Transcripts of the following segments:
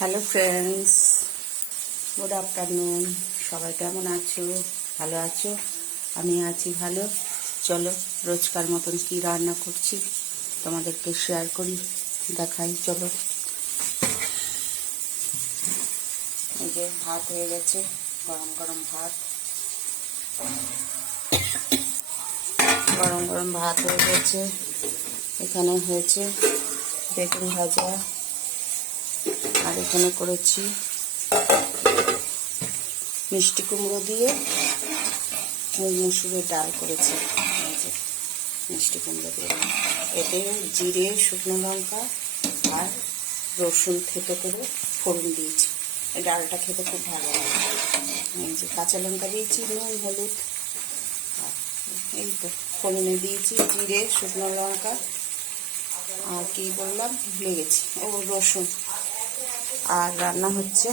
Hello friends, good afternoon. সবাই কেমন আছো? ভালো আছো? আমি আছি ভালো। চলো রোজকার মতন কি রান্না করছি তোমাদেরকে শেয়ার করি, দেখাই। চলো, এই যে ভাত হয়ে গেছে, গরম গরম ভাত। গরম গরম ভাত হয়ে গেছে। এখানে হয়েছে বেগুন ভাজা, আর এখানে করেছি মিষ্টি কুমড়ো দিয়ে ওই মসুরের ডাল করেছি। মিষ্টি কুমড়ো দিয়ে এতে জিরে, শুকনো লঙ্কা আর রসুন থেতো করে ফোড়ন দিয়েছি। এই ডালটা খেতে খুব ভালো লাগে। এই যে কাঁচা লঙ্কা দিয়েছি, নুন, হলুদ, আর এই তো ফোড়নে দিয়েছি জিরে, শুকনো লঙ্কা আর কি বললাম ভুলে গেছি, ও রসুন। আর রান্না হচ্ছে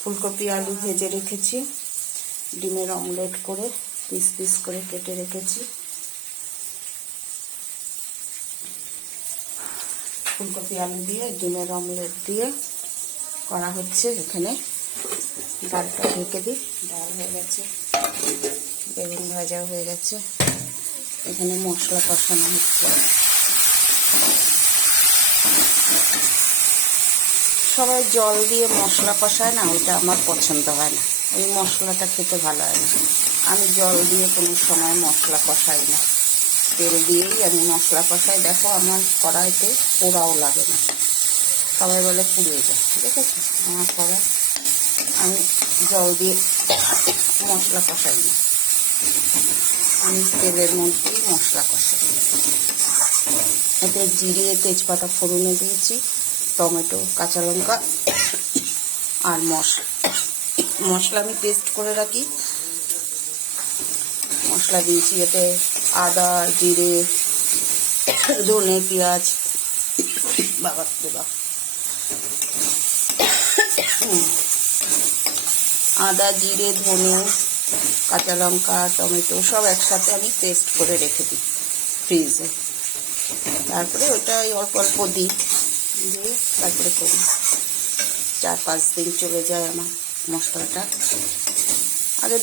ফুলকপি আলু ভেজে রেখেছি, ডিমের অমলেট করে পিস পিস করে কেটে রেখেছি। ফুলকপি আলু দিয়ে ডিমের অমলেট দিয়ে করা হচ্ছে। এখানে ডালটা ঢেকে দিই। ডাল হয়ে গেছে, বেগুন ভাজা হয়ে গেছে। এখানে মশলা কষানো হচ্ছে। সবাই জল দিয়ে মশলা কষায় না, ওইটা আমার পছন্দ হয় না। ওই মশলাটা খেতে ভালো হয় না। আমি জল দিয়ে কোনো সময় মশলা কষাই না, তেল দিয়েই আমি মশলা কষাই। দেখো আমার কড়াইতে পোড়াও লাগে না। সবাই বলে পুড়িয়ে যায়, দেখেছো আমার কড়াই। আমি জল দিয়ে মশলা কষাই না, আমি তেলের মধ্যেই মশলা কষাই। এতে জিরে, তেজপাতা ফোড়নে দিয়েছি, টমেটো, কাঁচা লঙ্কা আর মশলা আমি পেস্ট করে রাখি। মশলা দিয়েছি এতে আদা, জিরে, ধনে, পেঁয়াজ, আদা, জিরে, ধনে, কাঁচা লঙ্কা, টমেটো সব একসাথে আমি পেস্ট করে রেখে দিই ফ্রিজে। তারপরে ওইটা অল্প অল্প দিই, দিয়ে তারপরে করি। 4-5 দিন চলে যায় আমার মশলাটা। আগে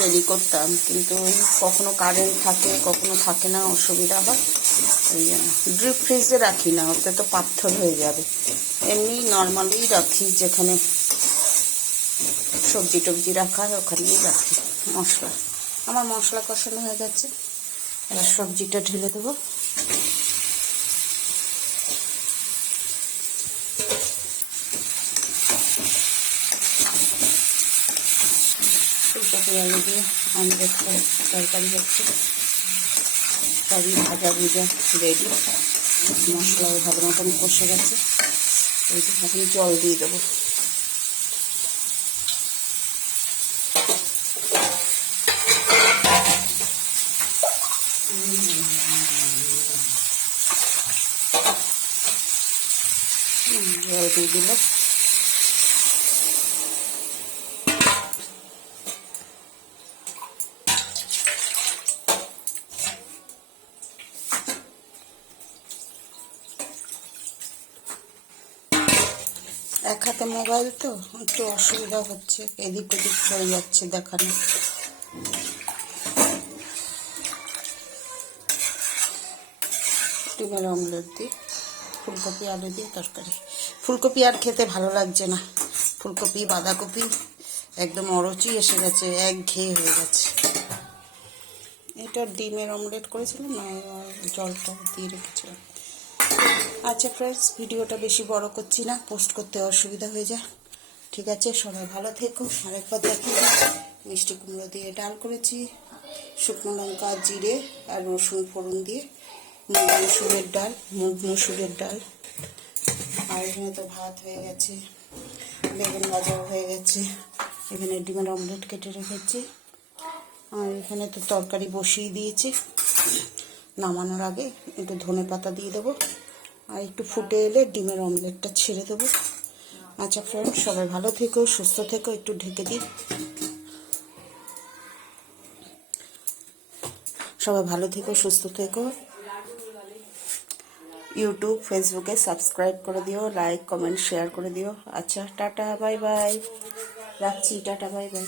ডেলি করতাম, কিন্তু কখনো কারেন্ট থাকে, কখনো থাকে না, অসুবিধা হয়। ওই জন্য ডিপ ফ্রিজে রাখি না, ওতে তো পাথর হয়ে যাবে। এমনি নর্মালি রাখি, যেখানে সবজি টবজি রাখা হয় ওখানেই রাখি মশলা। আমার মশলা কষানো হয়ে গেছে, এবার সবজিটা ঢেলে দেবো। ফুলকপি আলু দিয়ে অমলেট তরকারি হচ্ছে। সবই ভাজা ভুজা রেডি, মশলাও ভালো মতন কষে গেছে। এই যে এখন জল দিয়ে দেবো। জল দিয়ে দিল। এক হাতে মোবাইল তো একটু অসুবিধা হচ্ছে, এদিক ওদিক হয়ে যাচ্ছে দেখানো। ডিমের অমলেট দিয়ে ফুলকপি আলু দিয়ে তরকারি। ফুলকপি আর খেতে ভালো লাগছে না, ফুলকপি বাঁধাকপি একদম অরুচি এসে গেছে, একঘেয়ে হয়ে গেছে। এটা ডিমের অমলেট করেছিলাম না, জলটা দিয়ে রেখেছিলাম। আচ্ছা ফ্রেন্ডস, ভিডিওটা বেশি বড় করছি না, পোস্ট করতে অসুবিধা হয়ে যায়। ঠিক আছে, সবাই ভালো থেকো। আরেকবার দেখিয়ে মিষ্টি কুমড়ো দিয়ে ডাল করেছি, শুকনো লঙ্কা, জিরে আর রসুন ফোড়ন দিয়ে মুগ মসুরের ডাল। আর এখানে তো ভাত হয়ে গেছে, বেগুন ভাজাও হয়ে গেছে। এখানে ডিমের অমলেট কেটে রেখেছি, আর এখানে তো তরকারি বসিয়ে দিয়েছি। নামানোর আগে একটু ধনে পাতা দিয়ে দেবো, আর একটু ফুটে এলে ডিমের অমলেটটা ছেড়ে দেবো। আচ্ছা ফ্রেন্ড, সবাই ভালো থেকো, সুস্থ থেকো। একটু ঢেকে দিই। সবাই ভালো থেকো, সুস্থ থেকো। ইউটিউব ফেসবুকে সাবস্ক্রাইব করে দিও, লাইক কমেন্ট শেয়ার করে দিও। আচ্ছা, টাটা বাই বাই, রাখছি, টাটা বাই বাই।